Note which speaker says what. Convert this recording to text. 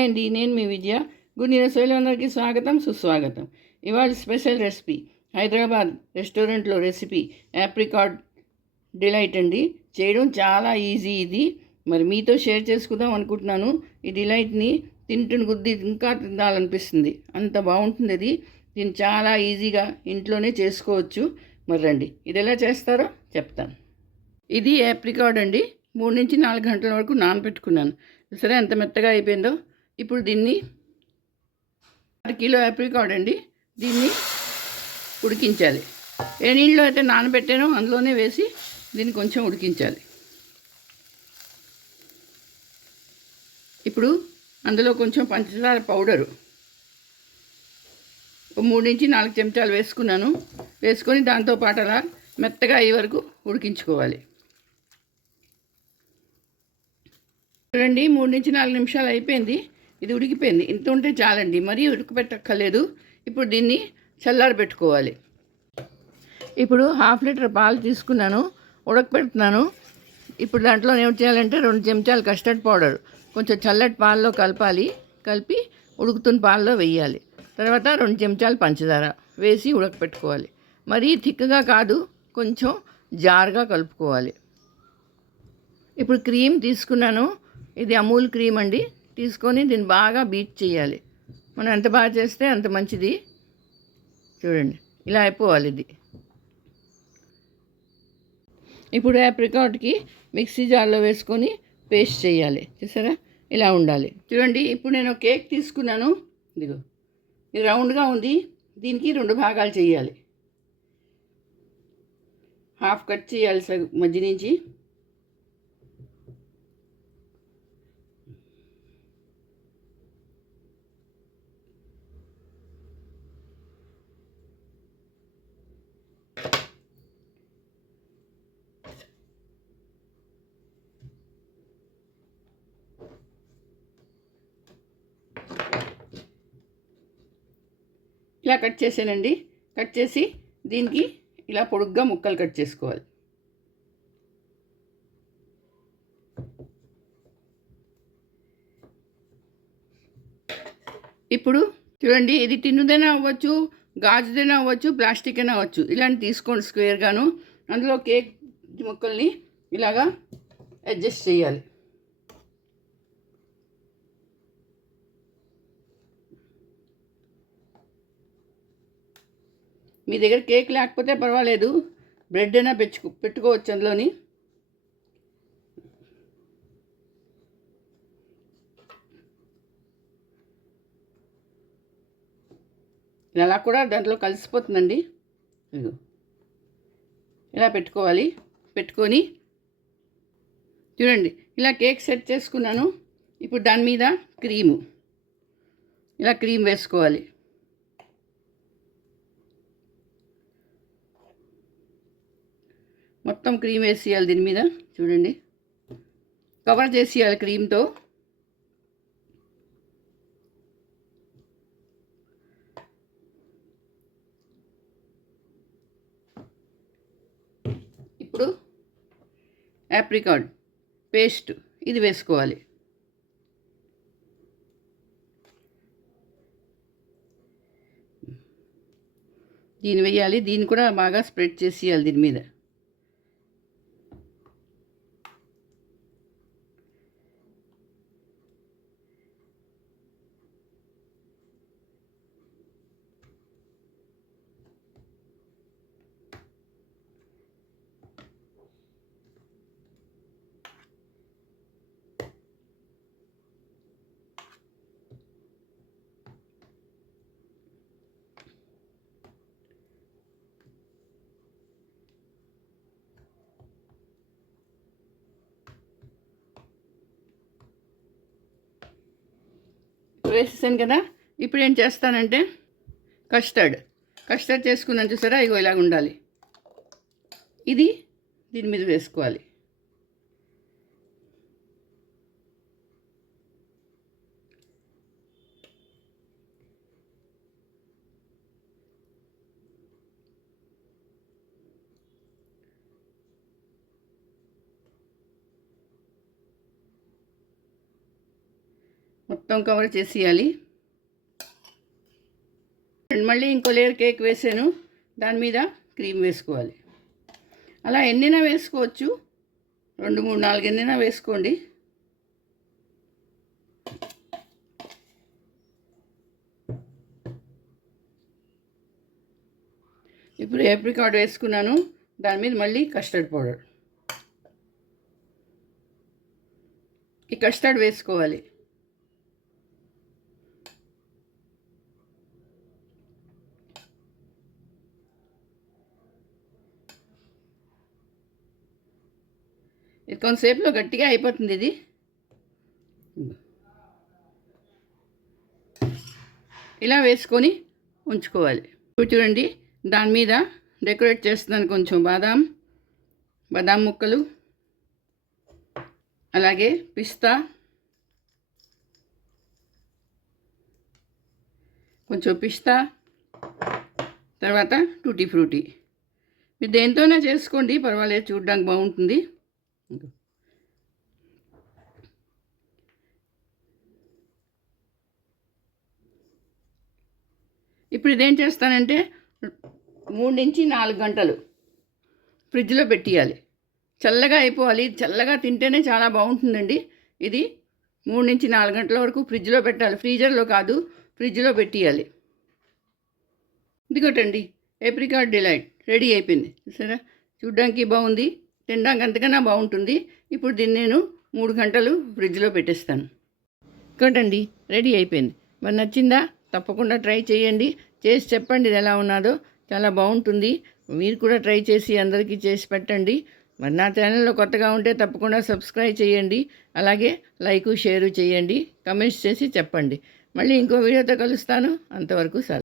Speaker 1: Hi అండి నేను మీ విజయ. Good news అందరికీ స్వాగతం సుస్వాగతం. ఇవాళ స్పెషల్ రెసిపీ హైదరాబాద్ రెస్టారెంట్లో రెసిపీ యాప్రికాడ్ డిలైట్ అండి. చేయడం చాలా ఈజీ ఇది. మరి మీతో షేర్ చేసుకుందాం అనుకుంటున్నాను. ఈ డిలైట్ని తింటున్న కొద్దీ ఇంకా తినాలనిపిస్తుంది. అంత బాగుంటుంది అది. దీన్ని చాలా ఈజీగా ఇంట్లోనే చేసుకోవచ్చు. మరి రండి ఇది ఎలా చేస్తారో చెప్తాను. ఇది యాప్రికాడ్ అండి. మూడు నుంచి నాలుగు గంటల వరకు నానబెట్టుకున్నాను. సరే ఎంత మెత్తగా అయిపోయిందో ఇప్పుడు దీన్ని అర కిలో యాప్రికాట్ అండి దీన్ని ఉడికించాలి. ఏ నీళ్ళు అయితే నానబెట్టానో అందులోనే వేసి దీన్ని కొంచెం ఉడికించాలి. ఇప్పుడు అందులో కొంచెం పంచదార పౌడరు. ఒక మూడు నుంచి నాలుగు చెంచాలు వేసుకున్నాను. వేసుకొని దాంతో పాటు అలా మెత్తగా అయ్యే వరకు ఉడికించుకోవాలి. చూడండి మూడు నుంచి నాలుగు నిమిషాలు అయిపోయింది. ఇది ఉడికిపోయింది. ఇంత ఉంటే చాలండి. మరీ ఉడకపెట్టక్కర్లేదు ఇప్పుడు దీన్ని చల్లారబెట్టుకోవాలి. ఇప్పుడు హాఫ్ లీటర్ పాలు తీసుకున్నాను. ఉడకపెడుతున్నాను ఇప్పుడు దాంట్లో ఏం చేయాలంటే రెండు చెంచాలు కస్టర్డ్ పౌడర్ కొంచెం చల్లటి పాలలో కలపాలి. కలిపి ఉడుకుతున్న పాలలో వేయాలి. తర్వాత రెండు చెంచాలు పంచదార వేసి ఉడకపెట్టుకోవాలి మరీ థిక్గా కాదు కొంచెం జారుగా కలుపుకోవాలి. ఇప్పుడు క్రీమ్ తీసుకున్నాను. ఇది అమూల్ క్రీమ్ అండి. తీసుకొని దీన్ని బాగా బీట్ చేయాలి. మనం ఎంత బాగా చేస్తే అంత మంచిది. చూడండి ఇలా అయిపోవాలి ఇది. ఇప్పుడు యాప్రికాట్కి మిక్సీ జార్లో వేసుకొని పేస్ట్ చేయాలి. చూసారా? ఇలా ఉండాలి. చూడండి ఇప్పుడు నేను కేక్ తీసుకున్నాను. ఇదిగో ఇది రౌండ్గా ఉంది. దీనికి రెండు భాగాలు చేయాలి. హాఫ్ కట్ చేయాలి సగ మధ్య నుంచి. ఇలా కట్ చేసానండి. కట్ చేసి దీనికి ఇలా పొడుగ్గా ముక్కలు కట్ చేసుకోవాలి. ఇప్పుడు చూడండి ఇది టిన్నుదైనా అవ్వచ్చు గాజుదైనా అవ్వచ్చు ప్లాస్టిక్ అయినా అవ్వచ్చు. ఇలాంటి తీసుకోండి స్క్వేర్గాను అందులో కేక్ ముక్కల్ని ఇలాగా అడ్జస్ట్ చేయాలి. మీ దగ్గర కేక్ లేకపోతే పర్వాలేదు. బ్రెడ్ అయినా పెంచుకు పెట్టుకోవచ్చు అందులోని. ఇలా కూడా దాంట్లో కలిసిపోతుందండి. ఇలా పెట్టుకోవాలి. పెట్టుకొని చూడండి ఇలా కేక్ సెట్ చేసుకున్నాను. ఇప్పుడు దాని మీద క్రీము. ఇలా క్రీమ్ వేసుకోవాలి. మొత్తం క్రీమ్ వేసేయాలి దీని మీద. చూడండి. కవర్ చేసేయాలి క్రీమ్తో. ఇప్పుడు యాప్రికాడ్ పేస్ట్ ఇది వేసుకోవాలి. దీన్ని వేయాలి. దీన్ని కూడా బాగా స్ప్రెడ్ చేసేయాలి దీని మీద. వేసేసాను కదా ఇప్పుడు ఏం చేస్తానంటే కస్టర్డ్. కస్టర్డ్ చేసుకున్నాను చూసారా? ఇగో ఇలాగ ఉండాలి. ఇది దీని మీద వేసుకోవాలి. మొత్తం కవర్ చేసేయాలి. అండ్ మళ్ళీ ఇంకో లేయర్ కేక్ వేసాను. దాని మీద క్రీమ్ వేసుకోవాలి. అలా ఎన్నైనా వేసుకోవచ్చు. రెండు మూడు నాలుగు ఎన్నైనా వేసుకోండి. ఇప్పుడు ఏప్రికాట్ వేసుకున్నాను. దాని మీద మళ్ళీ కస్టర్డ్ పౌడర్ ఈ కస్టర్డ్ వేసుకోవాలి. ఇది కొంతసేపులో గట్టిగా అయిపోతుంది ఇది. ఇలా వేసుకొని ఉంచుకోవాలి. చూడండి దాని మీద డెకరేట్ చేస్తున్నాను కొంచెం బాదాం బాదాం ముక్కలు అలాగే పిస్తా కొంచెం పిస్తా తర్వాత టూటీ ఫ్రూటీ. మీరు దేంతోనే చేసుకోండి పర్వాలేదు చూడడానికి బాగుంటుంది. ఇప్పుడు ఇదేం చేస్తానంటే మూడు నుంచి నాలుగు గంటలు ఫ్రిడ్జ్లో పెట్టేయాలి చల్లగా అయిపోవాలి. చల్లగా తింటేనే చాలా బాగుంటుందండి. ఇది మూడు నుంచి నాలుగు గంటల వరకు ఫ్రిడ్జ్లో పెట్టాలి. ఫ్రీజర్లో కాదు ఫ్రిడ్జ్లో పెట్టేయాలి ఇదిగోటండి ఏప్రికాట్ డిలైట్ రెడీ అయిపోయింది. సరే చూడ్డానికి బాగుంది. తినడానికి అంతకన్నా బాగుంటుంది. ఇప్పుడు దీన్ని నేను మూడు గంటలు ఫ్రిడ్జ్లో పెట్టేస్తాను. ఇంకోటండి రెడీ అయిపోయింది. మరి నచ్చిందా? తప్పకుండా ట్రై చేయండి. చేసి చెప్పండి ఇది ఎలా ఉన్నదో. చాలా బాగుంటుంది. మీరు కూడా ట్రై చేసి అందరికీ చేసి పెట్టండి. మరి నా ఛానల్లో కొత్తగా ఉంటే తప్పకుండా సబ్స్క్రైబ్ చేయండి. అలాగే లైక్ షేరు చేయండి. కమెంట్స్ చేసి చెప్పండి. మళ్ళీ ఇంకో వీడియోతో కలుస్తాను. అంతవరకు సార్